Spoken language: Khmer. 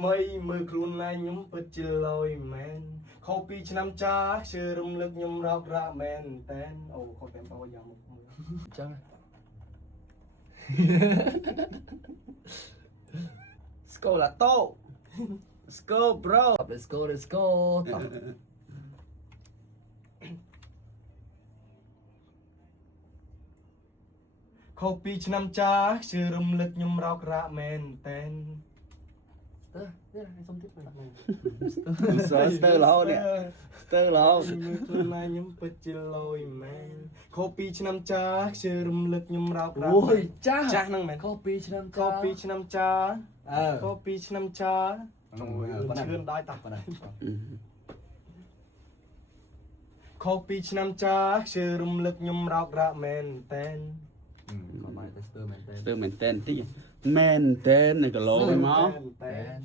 ថ្មីមើលខ្លួនឯងខ្ញុំពិតជាលយមែនខុសពីឆ្នាំចាស់ជឿរំលឹកខ្ញុំរោគរ៉ាមែនតែនអូខុសតែបោយ៉ាងមកមើលចឹងស្កូឡាតូស្កូ bro let's go ខុសពីឆ្នាំចាស់ជឿរំលឹកខ្ញុំរោគរ៉ាមែនតែននេះឲ្យសុំទៀតមែនស្ទើររហូតនេះស្ទើររហូត ខ្លួនឯងខ្ញុំពិតជាលយមែនខុសពីឆ្នាំចាស់ជឿរំលឹកខ្ញុំរោគរ៉ា អូយចាស់ ចាស់ហ្នឹងមែន ខុសពីឆ្នាំ ខុសពីឆ្នាំចាស់ អើ ខុសពីឆ្នាំចាស់ ប៉ុណ្ណា ឈឿនដល់តា ប៉ុណ្ណា ខុសពីឆ្នាំចាស់ជឿរំលឹកខ្ញុំរោគរ៉ាមែនតែន គាត់មកតែស្ទើរមែនតើស្ទើរមែនតើតិចមែនតើនៅកន្លងមក តែន